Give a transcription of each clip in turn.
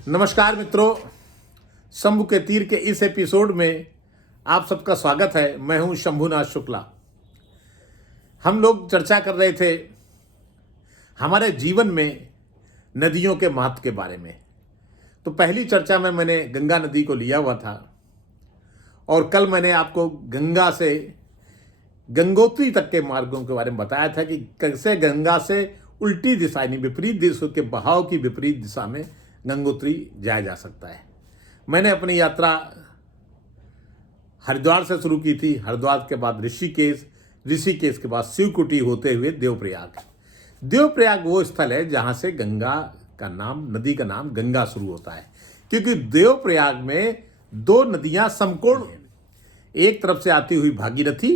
नमस्कार मित्रों, शंभु के तीर के इस एपिसोड में आप सबका स्वागत है। मैं हूं शंभुनाथ शुक्ला। हम लोग चर्चा कर रहे थे हमारे जीवन में नदियों के महत्व के बारे में। तो पहली चर्चा में मैंने गंगा नदी को लिया हुआ था और कल मैंने आपको गंगा से गंगोत्री तक के मार्गों के बारे में बताया था कि कैसे गंगा से उल्टी दिशा यानी विपरीत दिशा के बहाव की विपरीत दिशा में गंगोत्री जाया जा सकता है। मैंने अपनी यात्रा हरिद्वार से शुरू की थी। हरिद्वार के बाद ऋषिकेश, ऋषिकेश के बाद शिवकुटी होते हुए देवप्रयाग। देवप्रयाग वो स्थल है जहां से गंगा का नाम, नदी का नाम गंगा शुरू होता है, क्योंकि देवप्रयाग में दो नदियां समकोण हैं। एक तरफ से आती हुई भागीरथी,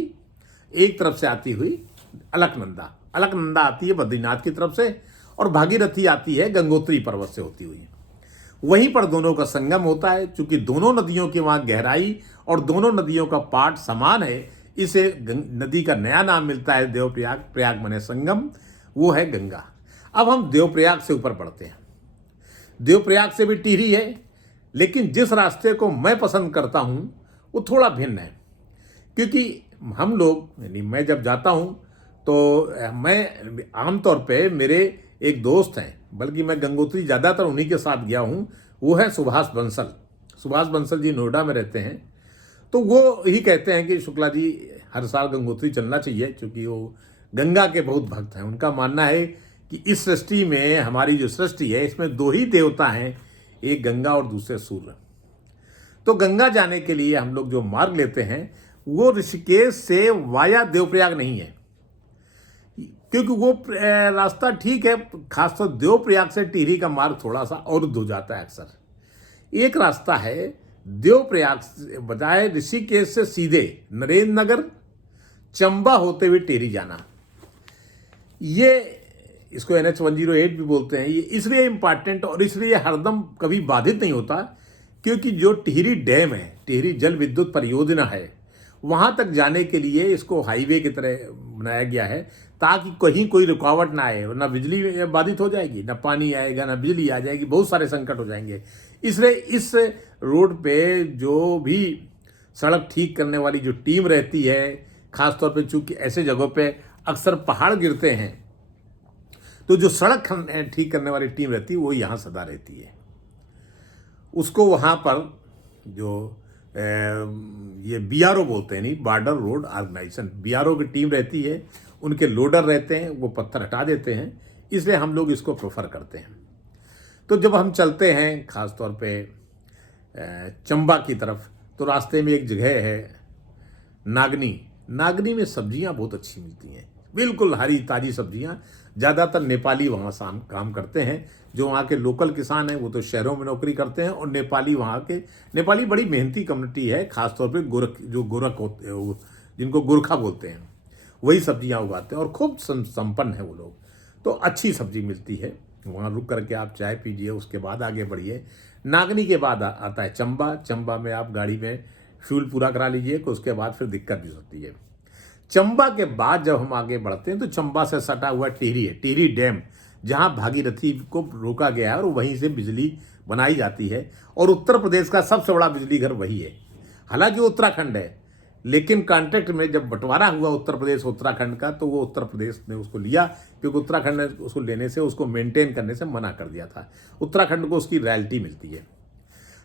एक तरफ से आती हुई अलकनंदा। अलकनंदा आती है बद्रीनाथ की तरफ से और भागीरथी आती है गंगोत्री पर्वत से होती हुई। वहीं पर दोनों का संगम होता है। चूंकि दोनों नदियों की वहां गहराई और दोनों नदियों का पाठ समान है, इसे नदी का नया नाम मिलता है देवप्रयाग। प्रयाग माने संगम, वो है गंगा। अब हम देवप्रयाग से ऊपर बढ़ते हैं। देवप्रयाग से भी टिहरी है, लेकिन जिस रास्ते को मैं पसंद करता हूं वो थोड़ा भिन्न है। क्योंकि हम लोग यानी मैं जब जाता हूं तो मैं आमतौर पे मेरे एक दोस्त हैं, बल्कि मैं गंगोत्री ज़्यादातर उन्हीं के साथ गया हूँ, वो है सुभाष बंसल। सुभाष बंसल जी नोएडा में रहते हैं। तो वो ही कहते हैं कि शुक्ला जी हर साल गंगोत्री चलना चाहिए, क्योंकि वो गंगा के बहुत भक्त हैं। उनका मानना है कि इस सृष्टि में, हमारी जो सृष्टि है, इसमें दो ही देवता हैं, एक गंगा और दूसरे सूर्य। तो गंगा जाने के लिए हम लोग जो मार्ग लेते हैं वो ऋषिकेश से वाया देवप्रयाग नहीं है, क्योंकि वो रास्ता ठीक है। खासतौर देवप्रयाग से टिहरी का मार्ग थोड़ा सा अवरुद्ध हो जाता है अक्सर। एक रास्ता है देवप्रयाग से बजाय ऋषिकेश से सीधे नरेंद्र नगर, चंबा होते हुए टिहरी जाना। ये इसको NH 108 भी बोलते हैं। ये इसलिए इम्पॉर्टेंट और इसलिए हरदम कभी बाधित नहीं होता, क्योंकि जो टिहरी डैम है, टिहरी जल विद्युत परियोजना है, वहां तक जाने के लिए इसको हाईवे की तरह बनाया गया है, ताकि कहीं कोई रुकावट ना आए। ना बिजली बाधित हो जाएगी, ना पानी आएगा, ना बिजली आ जाएगी, बहुत सारे संकट हो जाएंगे। इसलिए इस रोड पे जो भी सड़क ठीक करने वाली जो टीम रहती है, खासतौर पे चूंकि ऐसे जगहों पे अक्सर पहाड़ गिरते हैं, तो जो सड़क ठीक करने वाली टीम रहती है वो यहाँ सदा रहती है। उसको वहाँ पर जो ये BRO बोलते हैं, नहीं, बॉर्डर रोड ऑर्गेनाइजेशन, BRO की टीम रहती है। उनके लोडर रहते हैं, वो पत्थर हटा देते हैं। इसलिए हम लोग इसको प्रेफर करते हैं। तो जब हम चलते हैं खासतौर पे चंबा की तरफ, तो रास्ते में एक जगह है नागनी। नागनी में सब्जियां बहुत अच्छी मिलती हैं, बिल्कुल हरी ताज़ी सब्जियां। ज़्यादातर नेपाली वहाँ काम करते हैं। जो वहाँ के लोकल किसान हैं वो तो शहरों में नौकरी करते हैं, और नेपाली बड़ी मेहनती कम्युनिटी है। खासतौर पे गोरख होते हैं, जिनको गोरखा बोलते हैं, वही सब्जियां उगाते हैं और खूब संपन्न है वो लोग। तो अच्छी सब्जी मिलती है वहाँ। रुक करके आप चाय पीजिए, उसके बाद आगे बढ़िए। नागनी के बाद आता है चंबा। चंबा में आप गाड़ी में फ्यूल पूरा करा लीजिए, तो उसके बाद फिर दिक्कत भी होती है। चंबा के बाद जब हम आगे बढ़ते हैं तो चंबा से सटा हुआ टिहरी है, टिहरी डैम, जहां भागीरथी को रोका गया है और वहीं से बिजली बनाई जाती है। और उत्तर प्रदेश का सबसे बड़ा बिजली घर वही है। हालांकि उत्तराखंड है, लेकिन कॉन्ट्रैक्ट में जब बंटवारा हुआ उत्तर प्रदेश उत्तराखंड का, तो वो उत्तर प्रदेश ने उसको लिया, क्योंकि उत्तराखंड ने उसको लेने से, उसको मेंटेन करने से मना कर दिया था। उत्तराखंड को उसकी रॉयल्टी मिलती है।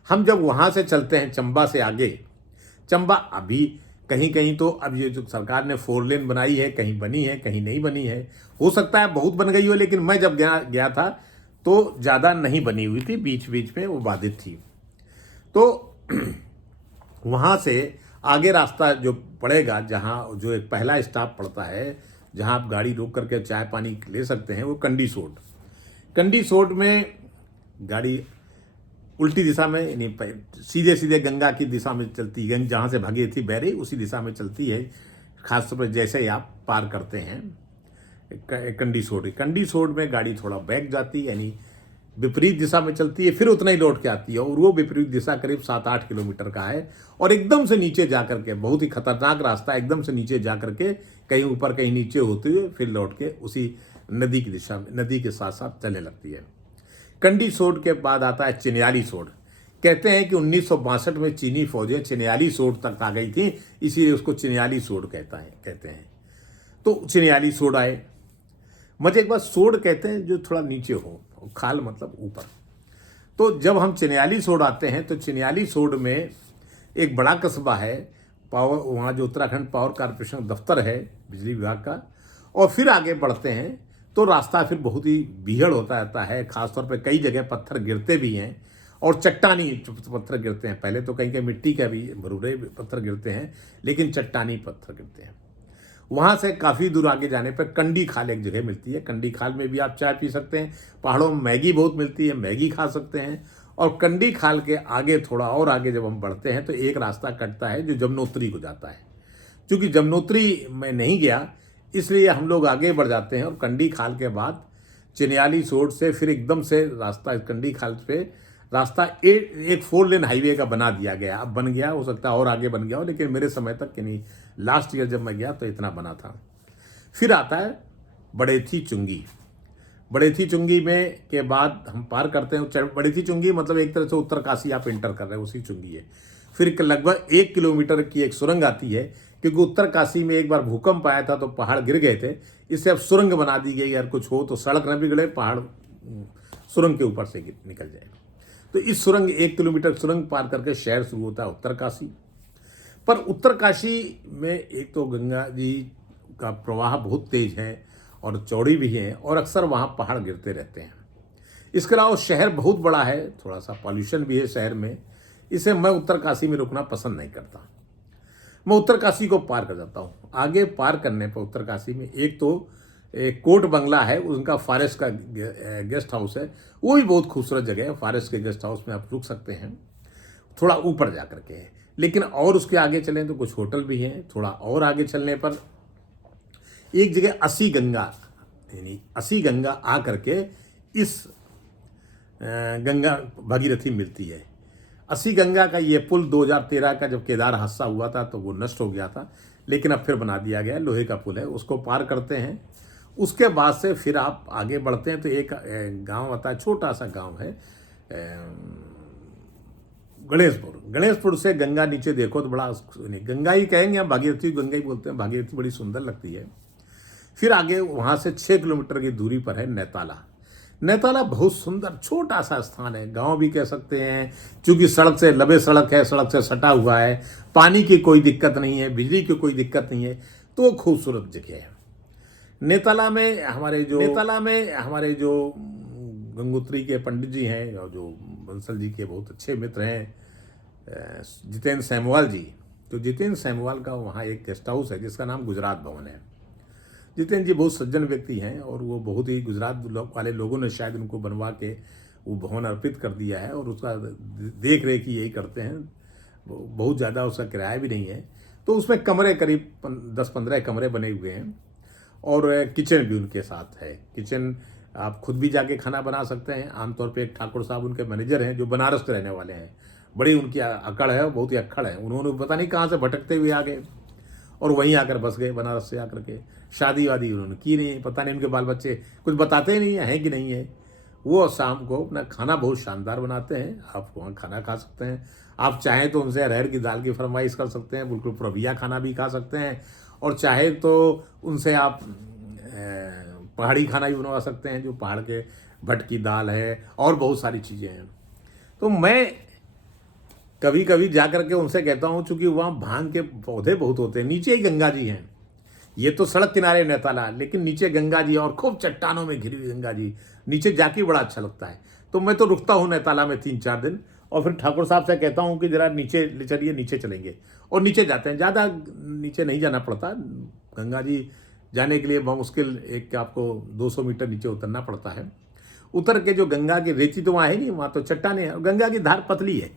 हम जब वहाँ से चलते हैं चंबा से आगे, चंबा अभी कहीं कहीं तो अब ये जो सरकार ने 4 लेन बनाई है, कहीं बनी है, कहीं नहीं बनी है। हो सकता है बहुत बन गई हो, लेकिन मैं जब गया था तो ज़्यादा नहीं बनी हुई थी, बीच बीच में वो बाधित थी। तो वहाँ से आगे रास्ता जो पड़ेगा, जहाँ जो एक पहला स्टॉप पड़ता है, जहाँ आप गाड़ी रोक करके चाय पानी ले सकते हैं, वो कंडी सोट। कंडी सोट में गाड़ी उल्टी दिशा में, यानी सीधे सीधे गंगा की दिशा में चलती है। जहाँ से भागीरथी बह रही उसी दिशा में चलती है, खासतौर पर जैसे ही आप पार करते हैं कंडी सोट। कंडी सोट में गाड़ी थोड़ा बैक जाती है, यानी विपरीत दिशा में चलती है, फिर उतना ही लौट के आती है। और वो विपरीत दिशा करीब 7-8 किलोमीटर का है, और एकदम से नीचे जा करके, बहुत ही खतरनाक रास्ता, एकदम से नीचे जा करके कहीं ऊपर कहीं नीचे होते हुए फिर लौट के उसी नदी की दिशा में, नदी के साथ साथ चलने लगती है। कंडी सोड के बाद आता है चिन्याली सोड। कहते हैं कि 1962 में चीनी फौजें चिन्याली सोड तक आ गई थी, इसीलिए उसको चिन्याली सोड कहते हैं। तो चिन्याली सोड आए। मुझे एक बार सोड कहते हैं जो थोड़ा नीचे हो, खाल मतलब ऊपर। तो जब हम चिन्याली सोड आते हैं तो चिन्याली सोड में एक बड़ा कस्बा है पावर, वहाँ जो उत्तराखंड पावर कॉर्पोरेशन दफ्तर है बिजली विभाग का। और फिर आगे बढ़ते हैं तो रास्ता फिर बहुत ही बीहड़ होता रहता है, खासतौर पे कई जगह पत्थर गिरते भी हैं और चट्टानी पत्थर गिरते हैं। पहले तो कहीं कहीं मिट्टी का भी भरूरे पत्थर गिरते हैं, लेकिन चट्टानी पत्थर गिरते हैं। वहाँ से काफ़ी दूर आगे जाने पर कंडी खाल एक जगह मिलती है। कंडी खाल में भी आप चाय पी सकते हैं। पहाड़ों में मैगी बहुत मिलती है, मैगी खा सकते हैं। और कंडी खाल के आगे थोड़ा और आगे जब हम बढ़ते हैं तो एक रास्ता कटता है जो जमुनोत्री को जाता है। क्योंकि जमुनोत्री मैं नहीं गया, इसलिए हम लोग आगे बढ़ जाते हैं और कंडी खाल के बाद चिन्याली सोड से फिर एकदम से रास्ता कंडी खाल पे रास्ता एक 4 लेन हाईवे का बना दिया गया। अब बन गया, हो सकता है और आगे बन गया हो, लेकिन मेरे समय तक कि नहीं, लास्ट ईयर जब मैं गया तो इतना बना था। फिर आता है बड़ेथी चुंगी। बड़ेथी चुंगी में के बाद हम पार करते हैं बड़ेथी चुंगी, मतलब एक तरह से उत्तरकाशी आप इंटर कर रहे हैं, उसी चुंगी है। फिर लगभग 1 किलोमीटर की एक सुरंग आती है, क्योंकि उत्तरकाशी में एक बार भूकंप आया था तो पहाड़ गिर गए थे, इससे अब सुरंग बना दी गई। यार कुछ हो तो सड़क न बिगड़े, पहाड़ सुरंग के ऊपर से निकल जाए। तो इस सुरंग 1 किलोमीटर सुरंग पार करके शहर शुरू होता है उत्तरकाशी। पर उत्तरकाशी में एक तो गंगा जी का प्रवाह बहुत तेज है और चौड़ी भी है, और अक्सर वहाँ पहाड़ गिरते रहते हैं। इसके अलावा शहर बहुत बड़ा है, थोड़ा सा पॉल्यूशन भी है शहर में, इसे मैं उत्तरकाशी में रुकना पसंद नहीं करता। मैं उत्तरकाशी को पार कर जाता हूँ। आगे पार करने पर उत्तरकाशी में एक तो एक कोट बंगला है, उनका फॉरेस्ट का गेस्ट हाउस है, वो भी बहुत खूबसूरत जगह है। फॉरेस्ट के गेस्ट हाउस में आप रुक सकते हैं, थोड़ा ऊपर जा करके है। लेकिन और उसके आगे चलें तो कुछ होटल भी हैं। थोड़ा और आगे चलने पर एक जगह अस्सी गंगा, यानी अस्सी गंगा आ करके इस गंगा भागीरथी मिलती है। अस्सी गंगा का ये पुल 2013 का जब केदार हादसा हुआ था तो वो नष्ट हो गया था, लेकिन अब फिर बना दिया गया, लोहे का पुल है, उसको पार करते हैं। उसके बाद से फिर आप आगे बढ़ते हैं तो एक गांव आता है, छोटा सा गांव है गणेशपुर। गणेशपुर से गंगा नीचे देखो तो बड़ा, गंगा ही कहेंगे हम, भागीरथी गंगा ही बोलते हैं, भागीरथी बड़ी सुंदर लगती है। फिर आगे वहाँ से 6 किलोमीटर की दूरी पर है नैताला। नैताला बहुत सुंदर छोटा सा स्थान है, गांव भी कह सकते हैं, क्योंकि सड़क से लबे सड़क है, सड़क से सटा हुआ है, पानी की कोई दिक्कत नहीं है, बिजली की कोई दिक्कत नहीं है, तो खूबसूरत जगह है। नैताला में हमारे जो गंगोत्री के पंडित जी हैं और जो बंसल जी के बहुत अच्छे मित्र हैं जितेंद्र सैमवाल जी, तो जितेंद्र सैमवाल का वहाँ एक गेस्ट हाउस है जिसका नाम गुजरात भवन है। जितेंद्र जी बहुत सज्जन व्यक्ति हैं और वो बहुत ही गुजरात वाले लोगों ने शायद उनको बनवा के वो भवन अर्पित कर दिया है और उसका देख रेख ही यही करते हैं। बहुत ज़्यादा उसका किराया भी नहीं है, तो उसमें कमरे करीब 10-15 कमरे बने हुए हैं और किचन भी उनके साथ है। किचन आप खुद भी जाके खाना बना सकते हैं। आमतौर पे एक ठाकुर साहब उनके मैनेजर हैं जो बनारस के रहने वाले हैं, बड़ी उनकी अकड़ है, बहुत ही अक्खड़ है। उन्होंने पता नहीं कहाँ से भटकते हुए आ गए और वहीं आकर बस गए बनारस से आकर के। शादी वादी उन्होंने की नहीं, पता नहीं उनके बाल बच्चे कुछ बताते ही नहीं है कि नहीं है। वो शाम को अपना खाना बहुत शानदार बनाते हैं, आप वहाँ खाना खा सकते हैं। आप चाहें तो उनसे अरहर की दाल की फरमाइश कर सकते हैं, बिल्कुल प्रभिया खाना भी खा सकते हैं, और चाहे तो उनसे आप पहाड़ी खाना भी बनवा सकते हैं, जो पहाड़ के भट की दाल है और बहुत सारी चीज़ें हैं। तो मैं कभी कभी जा कर के उनसे कहता हूँ, चूँकि वहाँ भांग के पौधे बहुत होते हैं, नीचे ही गंगा जी हैं। ये तो सड़क किनारे नैताला, लेकिन नीचे गंगा जी और खूब चट्टानों में घिरी हुई गंगा जी, नीचे जाके बड़ा अच्छा लगता है। तो मैं तो रुकता हूँ नैताला में 3-4 दिन और फिर ठाकुर साहब से कहता हूँ कि जरा नीचे ले चलिए, नीचे चलेंगे, और नीचे जाते हैं। ज़्यादा नीचे नहीं जाना पड़ता, गंगा जी जाने के लिए बहुत मुश्किल, एक आपको 200 मीटर नीचे उतरना पड़ता है। उतर के जो गंगा की रेती तो वहाँ है नहीं, वहाँ तो चट्टाने हैं और गंगा की धार पतली है,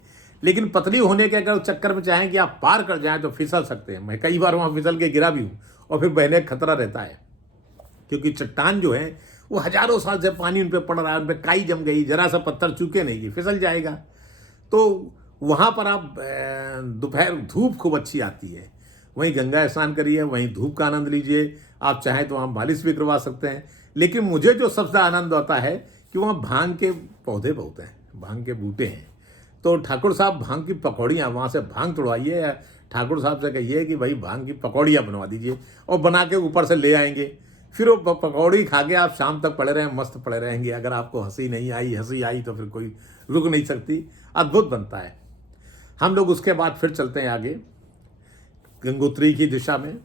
लेकिन पतली होने के अगर चक्कर में चाहें कि आप पार कर जाएं तो फिसल सकते हैं। मैं कई बार वहाँ फिसल के गिरा भी हूँ और फिर बहने का खतरा रहता है, क्योंकि चट्टान जो है वो हजारों साल से पानी उन पर पड़ रहा है, उन पर काई जम गई, जरा सा पत्थर चूके नहीं, फिसल जाएगा। तो वहाँ पर आप दोपहर धूप खूब अच्छी आती है, वहीं गंगा स्नान करिए, वहीं धूप का आनंद लीजिए। आप चाहें तो वहाँ मालिश भी करवा सकते हैं। लेकिन मुझे जो सबसे आनंद आता है कि वहाँ भांग के पौधे बहुत हैं, भांग के बूटे हैं। तो ठाकुर साहब भांग की पकौड़ियाँ, वहाँ से भांग तोड़वाइए या ठाकुर साहब से कहिए कि भाई भांग की पकौड़ियाँ बनवा दीजिए, और बना के ऊपर से ले आएंगे। फिर वो पकौड़ी खा के आप शाम तक पड़े रहें, मस्त पड़े रहेंगे। अगर आपको हंसी नहीं आई, हंसी आई तो फिर कोई रुक नहीं सकती। अद्भुत बनता है। हम लोग उसके बाद फिर चलते हैं आगे गंगोत्री की दिशा में।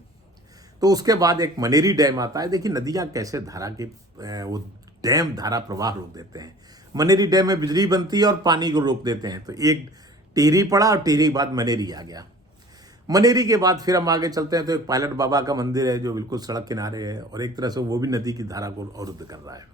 तो उसके बाद एक मनेरी डैम आता है। देखिए नदियाँ कैसे धारा के वो डैम धारा प्रवाह रोक देते हैं। मनेरी डैम में बिजली बनती है और पानी को रोक देते हैं। तो एक टिहरी पड़ा और टिहरी के बाद मनेरी आ गया। मनेरी के बाद फिर हम आगे चलते हैं तो एक पायलट बाबा का मंदिर है जो बिल्कुल सड़क किनारे है, और एक तरह से वो भी नदी की धारा को अवरुद्ध कर रहा है।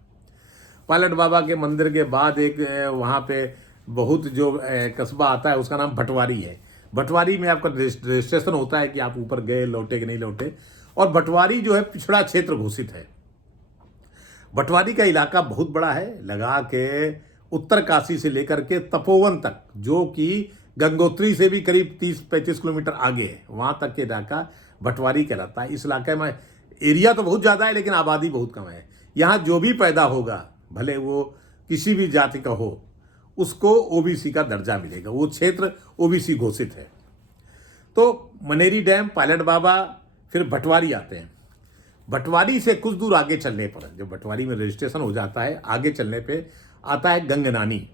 पायलट बाबा के मंदिर के बाद एक वहाँ पे बहुत जो कस्बा आता है उसका नाम भटवारी है। भटवारी में आपका रजिस्ट्रेशन होता है कि आप ऊपर गए, लौटे कि नहीं लौटे। और भटवारी जो है पिछड़ा क्षेत्र घोषित है। भटवारी का इलाका बहुत बड़ा है, लगा के उत्तर काशी से लेकर के तपोवन तक, जो कि गंगोत्री से भी करीब 30-35 किलोमीटर आगे है, वहाँ तक के इलाका भटवारी कहलाता है। इस इलाके में एरिया तो बहुत ज़्यादा है लेकिन आबादी बहुत कम है। यहाँ जो भी पैदा होगा, भले वो किसी भी जाति का हो, उसको ओबीसी का दर्जा मिलेगा। वो क्षेत्र ओबीसी घोषित है। तो मनेरी डैम, पायलट बाबा, फिर भटवारी आते हैं। भटवारी से कुछ दूर आगे चलने पर, जब भटवारी में रजिस्ट्रेशन हो जाता है, आगे चलने पे आता है गंगनानी।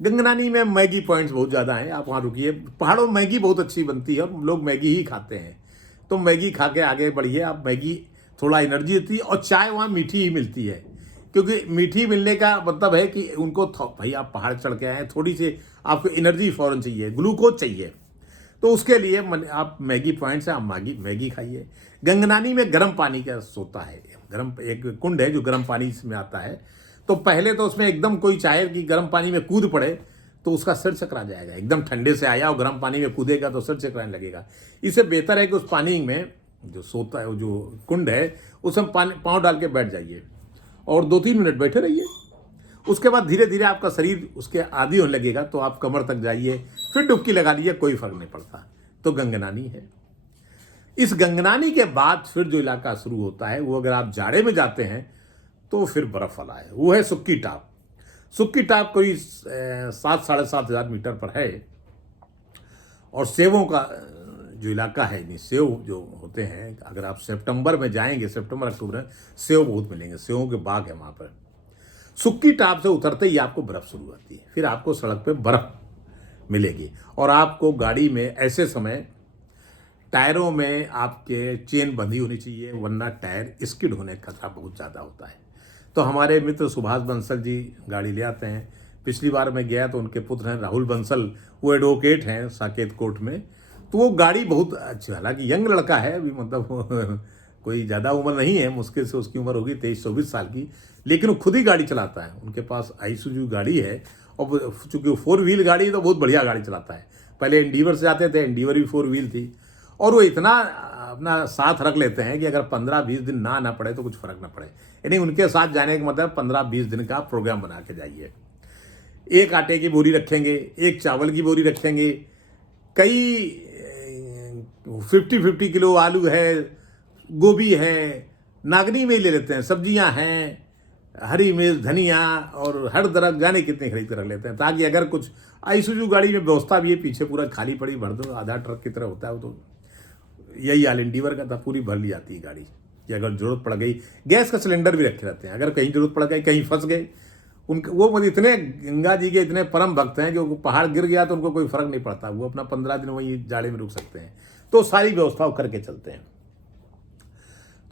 गंगनानी में मैगी पॉइंट्स बहुत ज़्यादा हैं, आप वहाँ रुकिए। पहाड़ों में मैगी बहुत अच्छी बनती है और लोग मैगी ही खाते हैं। तो मैगी खा के आगे बढ़िए आप। मैगी थोड़ा एनर्जी देती है, और चाय वहाँ मीठी ही मिलती है, क्योंकि मीठी मिलने का मतलब है कि उनको भाई आप पहाड़ चढ़ के आए हैं, थोड़ी सी आपको एनर्जी फ़ौरन चाहिए, ग्लूकोज चाहिए। तो उसके लिए आप मैगी पॉइंट से आप मैगी खाइए। गंगनानी में गर्म पानी का सोता है, गर्म एक कुंड है जो गर्म पानी में आता है। तो पहले तो उसमें एकदम कोई चाहे कि गर्म पानी में कूद पड़े तो उसका सिर चकरा जाएगा। एकदम ठंडे से आया और गर्म पानी में कूदेगा तो सिर चकराने लगेगा। इससे बेहतर है कि उस पानी में जो सोता है, जो कुंड है, उसमें पाँव डाल के बैठ जाइए और 2-3 मिनट बैठे रहिए। उसके बाद धीरे धीरे आपका शरीर उसके आदी होने लगेगा, तो आप कमर तक जाइए, फिर डुबकी लगा लीजिए, कोई फर्क नहीं पड़ता। तो गंगनानी है। इस गंगनानी के बाद फिर जो इलाका शुरू होता है, वो अगर आप जाड़े में जाते हैं तो फिर बर्फ वाला है, वो है सुक्की टाप। सुक्की टाप कोई 7-7.5 हज़ार मीटर पर है। और सेवों का जो इलाका है, नहीं सेव जो होते हैं, अगर आप सितंबर में जाएंगे, सितंबर अक्टूबर में सेव बहुत मिलेंगे, सेवों के बाग है वहाँ पर। सुक्की टाप से उतरते ही आपको बर्फ शुरू होती है, फिर आपको सड़क पे बर्फ मिलेगी। और आपको गाड़ी में ऐसे समय टायरों में आपके चेन बंधी होनी चाहिए, वरना टायर स्किड होने का खतरा बहुत ज़्यादा होता है। तो हमारे मित्र सुभाष बंसल जी गाड़ी ले आते हैं। पिछली बार मैं गया तो उनके पुत्र हैं राहुल बंसल, वो एडवोकेट हैं साकेत कोर्ट में। तो वो गाड़ी बहुत अच्छी, हालांकि यंग लड़का है अभी, मतलब कोई ज़्यादा उम्र नहीं है, मुश्किल से उसकी उम्र होगी 23-24 साल की, लेकिन वो खुद ही गाड़ी चलाता है। उनके पास आईसुजू गाड़ी है, और चूँकि वो 4 व्हील गाड़ी है तो बहुत बढ़िया गाड़ी चलाता है। पहले एंडीवर से जाते थे, एंडीवर भी 4 व्हील थी। और वो इतना अपना साथ रख लेते हैं कि अगर 15-20 दिन ना पड़े तो कुछ फर्क ना पड़े। यानी उनके साथ जाने का मतलब 15-20 दिन का प्रोग्राम बना के जाइए। एक आटे की बोरी रखेंगे, एक चावल की बोरी रखेंगे, कई 50-50 किलो आलू है, गोभी है, नागनी में ही ले लेते हैं, सब्जियां हैं, हरी मिर्च, धनिया, और हर तरह जाने कितने खरीद कर रख लेते हैं, ताकि अगर कुछ आईसुजू गाड़ी में व्यवस्था भी है, पीछे पूरा खाली पड़ी भर दो, आधा ट्रक की तरह होता है वो। तो यही हाल एंडीवर का था, पूरी भर ली जाती है गाड़ी कि अगर जरूरत पड़ गई। गैस का सिलेंडर भी रखे रहते हैं, अगर कहीं जरूरत पड़ गई, कहीं फंस गए। उनके वो इतने गंगा जी के इतने परम भक्त हैं कि वो पहाड़ गिर गया तो उनको कोई फर्क नहीं पड़ता, वो अपना 15 दिन वहीं जाड़े में रुक सकते हैं। तो सारी व्यवस्था करके चलते हैं।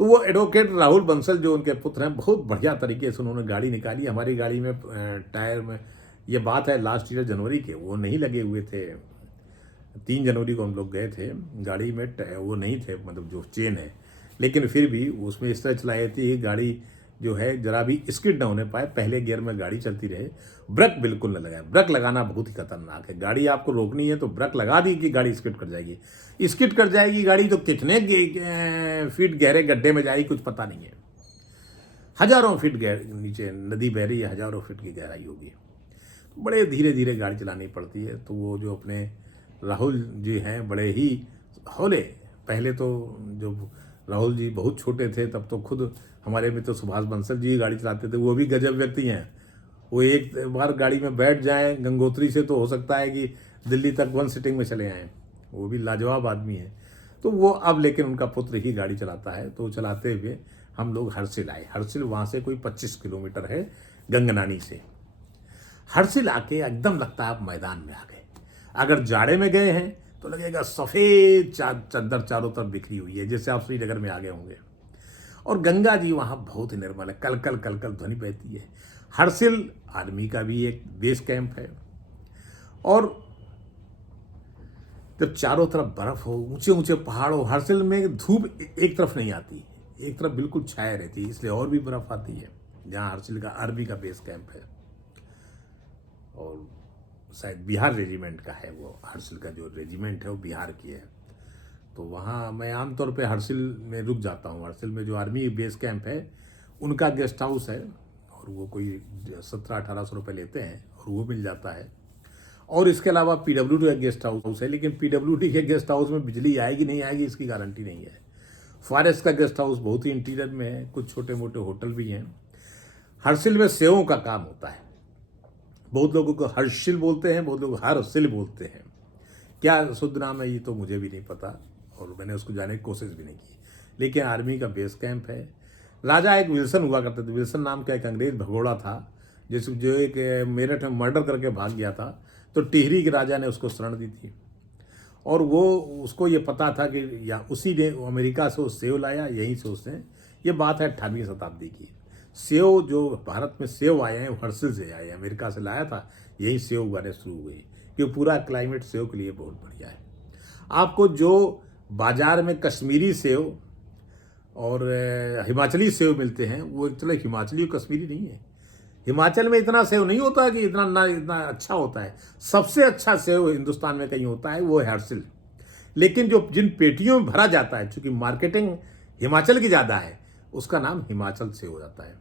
तो वो एडवोकेट राहुल बंसल जो उनके पुत्र हैं, बहुत बढ़िया तरीके से उन्होंने गाड़ी निकाली। हमारी गाड़ी में टायर में, ये बात है लास्ट ईयर जनवरी के, वो नहीं लगे हुए थे। 3 जनवरी को हम लोग गए थे, गाड़ी में वो नहीं थे, मतलब जो चेन है, लेकिन फिर भी उसमें इस तरह चलाई थी गाड़ी जो है जरा भी स्किड ना होने पाए, पहले गियर में गाड़ी चलती रहे। ब्रेक बिल्कुल न लगाए, ब्रेक लगाना बहुत ही खतरनाक है। गाड़ी आपको रोकनी है तो ब्रेक लगा दी कि गाड़ी स्किड कर जाएगी। स्किड कर जाएगी गाड़ी तो कितने फीट गहरे गड्ढे में जाएगी कुछ पता नहीं है। हजारों फीट नीचे नदी बह रही है, हजारों फीट की गहराई होगी। बड़े धीरे धीरे गाड़ी चलानी पड़ती है। तो वो जो अपने राहुल जी हैं, बड़े ही हौले, पहले तो जो राहुल जी बहुत छोटे थे तब तो खुद हमारे मित्र सुभाष बंसल जी गाड़ी चलाते थे, वो भी गजब व्यक्ति हैं। वो एक बार गाड़ी में बैठ जाएं गंगोत्री से तो हो सकता है कि दिल्ली तक वन सिटिंग में चले आएँ। वो भी लाजवाब आदमी हैं। तो वो अब लेकिन उनका पुत्र ही गाड़ी चलाता है, तो चलाते हुए हम लोग हर्सिल आए। हर्सिल वहाँ से कोई 25 किलोमीटर है गंगनानी से। हर्सिल आके एकदम लगता है आप मैदान में आ गए। अगर जाड़े में गए हैं तो लगेगा सफ़ेद चद्दर चारों तरफ बिखरी हुई है, जैसे आप श्रीनगर में आ गए होंगे। और गंगा जी वहाँ बहुत ही निर्मल है, कल कल कल कल ध्वनि बहती है। हर्सिल आर्मी का भी एक बेस कैंप है। और जब चारों तरफ बर्फ हो, ऊंचे ऊंचे पहाड़ हो, हर्सिल में धूप एक तरफ नहीं आती, एक तरफ बिल्कुल छाया रहती है, इसलिए और भी बर्फ आती है। जहाँ हर्सिल का आर्मी का बेस कैंप है और शायद बिहार रेजिमेंट का है, वो हर्सिल का जो रेजिमेंट है वो बिहार की है। तो वहाँ मैं आमतौर पे हर्सिल में रुक जाता हूँ। हर्सिल में जो आर्मी बेस कैंप है उनका गेस्ट हाउस है और वो कोई 1700-1800 रुपये लेते हैं और वो मिल जाता है। और इसके अलावा पीडब्ल्यूडी का गेस्ट हाउस है, लेकिन पीडब्ल्यूडी के गेस्ट हाउस में बिजली आएगी नहीं आएगी इसकी गारंटी नहीं है। फॉरेस्ट का गेस्ट हाउस बहुत ही इंटीरियर में है, कुछ छोटे मोटे होटल भी हैं। हर्सिल में सेवों का काम होता है। बहुत लोगों को हर्षिल बोलते हैं, बहुत लोग हर्सिल बोलते हैं। क्या शुद्ध नाम है ये तो मुझे भी नहीं पता और मैंने उसको जानने की कोशिश भी नहीं की, लेकिन आर्मी का बेस कैंप है। राजा एक विल्सन हुआ करते थे। विल्सन नाम का एक अंग्रेज भगोड़ा था जो एक मेरठ में मर्डर करके भाग गया था, तो टिहरी के राजा ने उसको शरण दी थी। और वो उसको ये पता था कि या उसी ने अमेरिका से वो सेव लाया, यहीं से उसने, ये बात है 18वीं शताब्दी की। सेव जो भारत में सेव आए हैं वो हर्सिल से आए हैं, अमेरिका से लाया था, यही सेव उगाने शुरू हुए, क्योंकि पूरा क्लाइमेट सेव के लिए बहुत बढ़िया है। आपको जो बाजार में कश्मीरी सेव और हिमाचली सेव मिलते हैं वो चलो हिमाचली और कश्मीरी नहीं है। हिमाचल में इतना सेव नहीं होता कि इतना अच्छा होता है। सबसे अच्छा सेव हिंदुस्तान में कहीं होता है वो है हर्सिल। लेकिन जो जिन पेटियों में भरा जाता है, चूंकि मार्केटिंग हिमाचल की ज़्यादा है, उसका नाम हिमाचल सेव हो जाता है।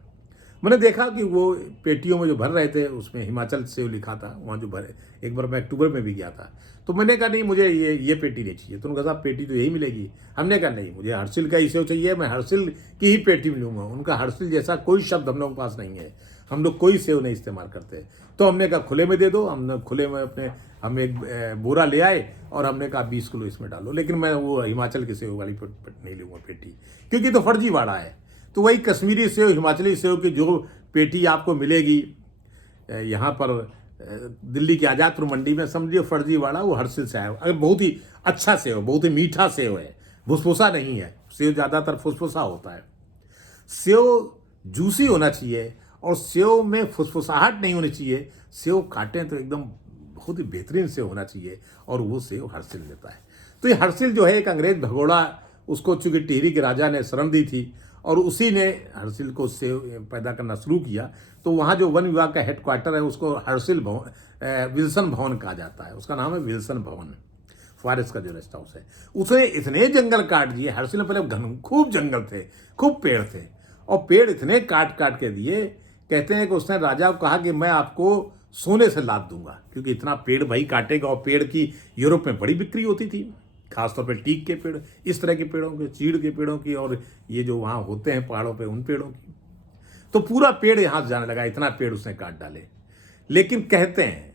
मैंने देखा कि वो पेटियों में जो भर रहे थे उसमें हिमाचल सेव लिखा था, वहाँ जो भरे। एक बार मैं अक्टूबर में भी गया था, तो मैंने कहा नहीं मुझे ये पेटी नहीं चाहिए। तो उन्होंने कहा साहब पेटी तो यही मिलेगी। हमने कहा नहीं, मुझे हर्सिल का ही सेव चाहिए, मैं हर्सिल की ही पेटी मिलूंगा। उनका हर्सिल जैसा कोई शब्द हम लोगों के पास नहीं है, हम लोग कोई सेव नहीं इस्तेमाल करते। तो हमने कहा खुले में दे दो। हमने खुले में हम एक बोरा ले आए और हमने कहा 20 किलो इसमें डालो। लेकिन मैं वो हिमाचल की सेव वाली नहीं लूँगा पेटी, क्योंकि तो फर्जीवाड़ा है। तो वही कश्मीरी सेव, हिमाचली सेव की जो पेटी आपको मिलेगी यहाँ पर दिल्ली की आज़ादपुर मंडी में, समझिए फर्जीवाड़ा वो हर्सिल से आया। अगर बहुत ही अच्छा सेव, बहुत ही मीठा सेव है, फुसफुसा नहीं है। सेव ज़्यादातर फुसफुसा होता है। सेव जूसी होना चाहिए और सेव में फुसफुसाहट नहीं होनी चाहिए। सेव काटें तो एकदम बहुत ही बेहतरीन सेव होना चाहिए और वो सेव हर्सिल देता है। तो ये हर्सिल जो है एक अंग्रेज भगोड़ा, उसको चूंकि टिहरी के राजा ने शरण दी थी और उसी ने हर्सिल को सेव पैदा करना शुरू किया। तो वहाँ जो वन विभाग का हेडक्वार्टर है उसको हर्सिल भवन, विल्सन भवन कहा जाता है। उसका नाम है विल्सन भवन। फॉरेस्ट का जो रेस्ट हाउस है, उसने इतने जंगल काट दिए। हर्सिल में पहले खूब जंगल थे, खूब पेड़ थे, और पेड़ इतने काट काट के दिए। कहते हैं कि उसने राजा को कहा कि मैं आपको सोने से लाद दूंगा, क्योंकि इतना पेड़ भाई काटेगा। और पेड़ की यूरोप में बड़ी बिक्री होती थी, खासतौर पे टीक के पेड़, इस तरह के पेड़ों के, चीड़ के पेड़ों की, और ये जो वहाँ होते हैं पहाड़ों पे उन पेड़ों की। तो पूरा पेड़ यहाँ से जाने लगा, इतना पेड़ उसने काट डाले। लेकिन कहते हैं,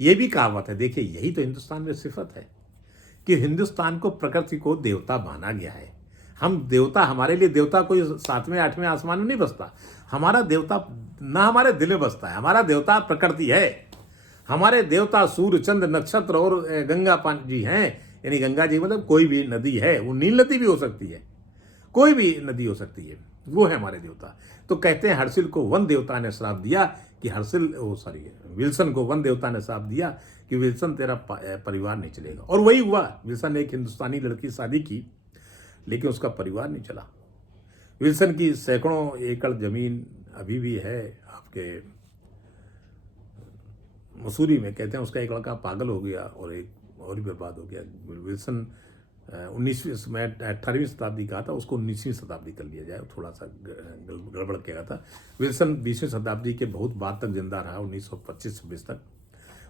ये भी कहावत है, देखिए यही तो हिंदुस्तान में सिफत है कि हिंदुस्तान को, प्रकृति को देवता माना गया है। हम देवता, हमारे लिए देवता कोई 7वें 8वें आसमान में नहीं बसता। हमारा देवता ना हमारे दिल में बसता है, हमारा देवता प्रकृति है। हमारे देवता सूर्य, चंद्र, नक्षत्र और गंगा पानी जी हैं। यानी गंगा जी मतलब कोई भी नदी है, वो नील नदी भी हो सकती है, कोई भी नदी हो सकती है, वो है हमारे देवता। तो कहते हैं हर्सिल को वन देवता ने श्राप दिया कि विल्सन को वन देवता ने श्राप दिया कि विल्सन तेरा परिवार नहीं चलेगा। और वही हुआ। विल्सन ने एक हिंदुस्तानी लड़की शादी की, लेकिन उसका परिवार नहीं चला। विल्सन की सैकड़ों एकड़ जमीन अभी भी है आपके मसूरी में। कहते हैं उसका एक लड़का पागल हो गया और एक और ही बर्बाद हो गया। विल्सन 18वीं शताब्दी का था, उसको 19वीं शताब्दी कर लिया जाए, थोड़ा सा गड़बड़ किया था। विल्सन 20वीं शताब्दी के बहुत बाद तक जिंदा रहा, 1925-26 तक।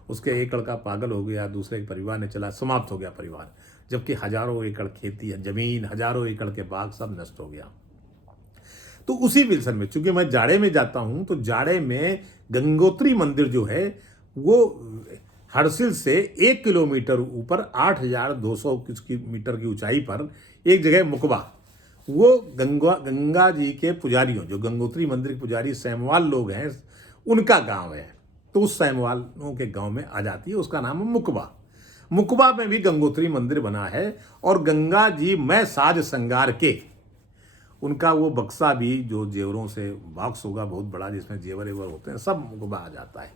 उसके एक लड़का पागल हो गया, दूसरे के परिवार ने चला, समाप्त हो गया परिवार, जबकि हजारों एकड़ खेती है, जमीन, हजारों एकड़ के बाग सब नष्ट हो गया। तो उसी विल्सन में, चूंकि मैं जाड़े में जाता हूं, तो जाड़े में गंगोत्री मंदिर जो है वो हर्सिल से 1 किलोमीटर ऊपर 8,200 मीटर की ऊंचाई पर एक जगह मुकबा, वो गंगा जी के पुजारियों, जो गंगोत्री मंदिर के पुजारी सैमवाल लोग हैं, उनका गांव है। तो उस सैमवालों के गांव में आ जाती है, उसका नाम है मुकबा। मुकबा में भी गंगोत्री मंदिर बना है और गंगा जी में साज श्रृंगार के उनका वो बक्सा भी, जो जेवरों से बॉक्स होगा बहुत बड़ा, जिसमें जेवर एवर होते हैं, सब मुकबा आ जाता है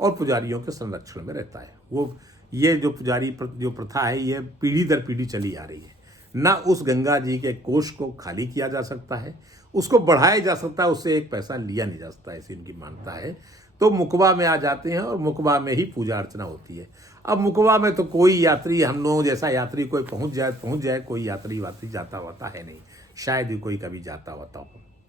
और पुजारियों के संरक्षण में रहता है। वो ये जो पुजारी जो प्रथा है, ये पीढ़ी दर पीढ़ी चली आ रही है। ना उस गंगा जी के कोष को खाली किया जा सकता है, उसको बढ़ाया जा सकता है, उससे एक पैसा लिया नहीं जा सकता, ऐसी इनकी मान्यता है। तो मुकबा में आ जाते हैं और मुकबा में ही पूजा अर्चना होती है। अब मुकबा में तो कोई यात्री, हम लोगों जैसा यात्री कोई पहुंच जाए, कोई यात्री वात्री जाता होता है नहीं, शायद ही कोई कभी जाता होता हो।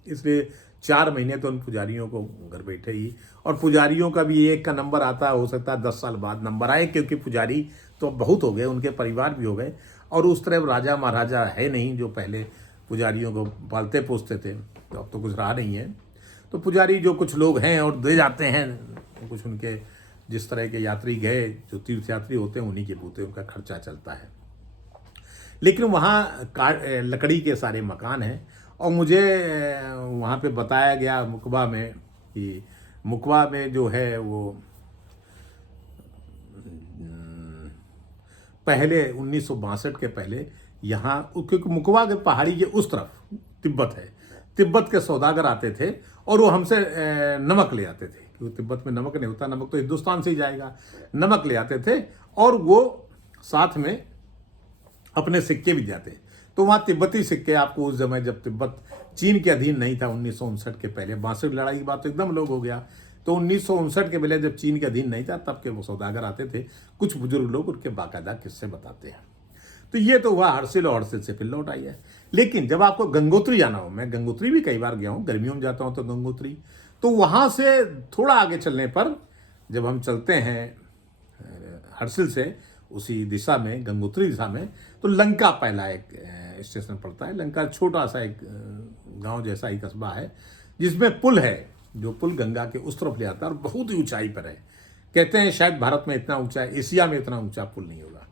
इसलिए 4 महीने तो उन पुजारियों को घर बैठे ही, और पुजारियों का भी एक का नंबर आता है, हो सकता है 10 साल बाद नंबर आए, क्योंकि पुजारी तो बहुत हो गए, उनके परिवार भी हो गए, और उस तरह राजा महाराजा है नहीं जो पहले पुजारियों को पालते पोसते थे, तो अब तो कुछ रहा नहीं है। तो पुजारी जो कुछ लोग हैं और दे जाते हैं, कुछ उनके जिस तरह के यात्री गए, जो तीर्थ यात्री होते हैं, उन्हीं के बूते उनका खर्चा चलता है। लेकिन वहाँ लकड़ी के सारे मकान हैं, और मुझे वहाँ पे बताया गया मुकबा में कि मुकबा में जो है वो पहले 1962 के पहले यहाँ, क्योंकि मुकबा के पहाड़ी के उस तरफ तिब्बत है, तिब्बत के सौदागर आते थे और वो हमसे नमक ले आते थे, क्योंकि तिब्बत में नमक नहीं होता, नमक तो हिंदुस्तान से ही जाएगा। नमक ले आते थे और वो साथ में अपने सिक्के भी जाते। तो वहाँ तिब्बती सिक्के आपको उस समय, जब तिब्बत चीन के अधीन नहीं था 1959 के पहले, 62 लड़ाई की बात तो एकदम लोग हो गया, तो 1959 के पहले जब चीन के अधीन नहीं था, तब के वो सौदागर आते थे। कुछ बुजुर्ग लोग उनके बाकायदा किस्से बताते हैं। तो ये तो हुआ हर्सिल, और हर्सिल से फिर लौट आई है। लेकिन जब आपको गंगोत्री जाना हो, मैं गंगोत्री भी कई बार गया हूँ, गर्मियों में जाता हूँ तो गंगोत्री, तो वहाँ से थोड़ा आगे चलने पर जब हम चलते हैं हर्सिल से उसी दिशा में, गंगोत्री दिशा में, तो लंका पहला एक स्टेशन पड़ता है। लंका छोटा सा एक गांव जैसा ही कस्बा है, जिसमें पुल है, जो पुल गंगा के उस तरफ ले आता है और बहुत ही ऊंचाई पर है। कहते हैं शायद भारत में इतना ऊंचा, एशिया में इतना ऊंचा पुल नहीं होगा।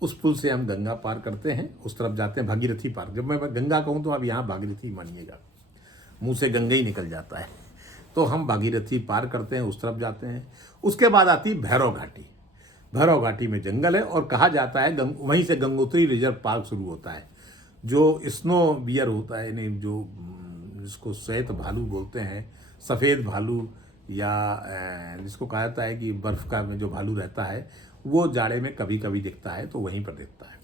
उस पुल से हम गंगा पार करते हैं, उस तरफ जाते हैं, भागीरथी पार। जब मैं गंगा कहूँ तो आप यहाँ भागीरथी मानिएगा, मुंह से गंगा ही निकल जाता है। तो हम भागीरथी पार करते हैं, उस तरफ जाते हैं। उसके बाद आती भैरव घाटी। भैरव घाटी में जंगल है, और कहा जाता है वहीं से गंगोत्री रिजर्व पार्क शुरू होता है, जो स्नो बियर होता है, यानी जो जिसको श्वेत भालू बोलते हैं, सफ़ेद भालू, या जिसको कहा जाता है कि बर्फ़ का में जो भालू रहता है, वो जाड़े में कभी कभी दिखता है, तो वहीं पर दिखता है।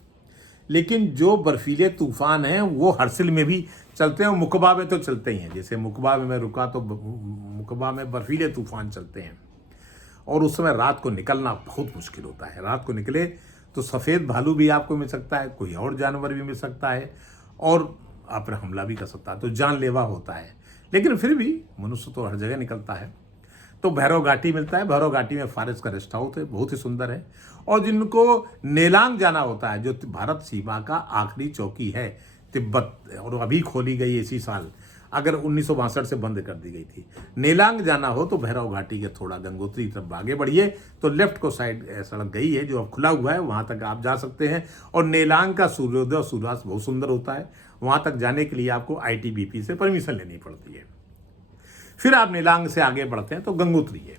लेकिन जो बर्फीले तूफान हैं वो हर्सिल में भी चलते हैं, और मुकबा में तो चलते ही हैं। जैसे मुकबा में मैं रुका तो मुकबा में बर्फीले तूफान चलते हैं, और उस समय रात को निकलना बहुत मुश्किल होता है। रात को निकले तो सफ़ेद भालू भी आपको मिल सकता है, कोई और जानवर भी मिल सकता है, और आप पर हमला भी कर सकता है, तो जानलेवा होता है। लेकिन फिर भी मनुष्य तो हर जगह निकलता है। तो भैरव घाटी मिलता है। भैरव घाटी में फॉरेस्ट का रेस्ट हाउस है, बहुत ही सुंदर है। और जिनको नेलांग जाना होता है, जो भारत सीमा का आखिरी चौकी है तिब्बत, और अभी खोली गई इसी साल, अगर 1962 से बंद कर दी गई थी, नेलांग जाना हो तो भैरव घाटी के थोड़ा गंगोत्री तरफ आगे बढ़िए तो लेफ्ट को साइड सड़क गई है, जो अब खुला हुआ है, वहाँ तक आप जा सकते हैं। और नेलांग का सूर्योदय और सूर्यास्त बहुत सुंदर होता है। वहाँ तक जाने के लिए आपको ITBP से परमिशन लेनी पड़ती है। फिर आप नेलांग से आगे बढ़ते हैं तो गंगोत्री है।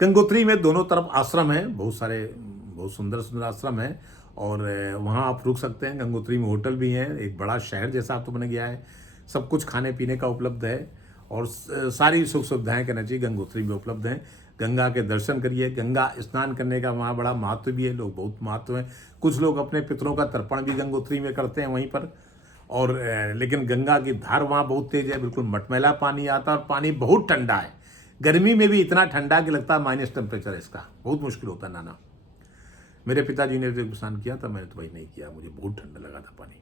गंगोत्री में दोनों तरफ आश्रम है, बहुत सारे, बहुत सुंदर सुंदर आश्रम है, और वहाँ आप रुक सकते हैं। गंगोत्री में होटल भी हैं, एक बड़ा शहर जैसा आप तो बन गया है, सब कुछ खाने पीने का उपलब्ध है, और सारी सुख सुविधाएं कहना चाहिए गंगोत्री में उपलब्ध हैं। गंगा के दर्शन करिए। गंगा स्नान करने का वहाँ बड़ा महत्व भी है, लोग बहुत महत्व है। कुछ लोग अपने पितरों का तर्पण भी गंगोत्री में करते हैं वहीं पर। और लेकिन गंगा की धार वहाँ बहुत तेज है, बिल्कुल मटमैला पानी आता है, और पानी बहुत ठंडा है। गर्मी में भी इतना ठंडा कि लगता है माइनस टेम्परेचर, इसका बहुत मुश्किल होता है नहाना। मेरे पिताजी ने जो स्नान किया था, मैंने तो भाई नहीं किया, मुझे बहुत ठंडा लगा था पानी।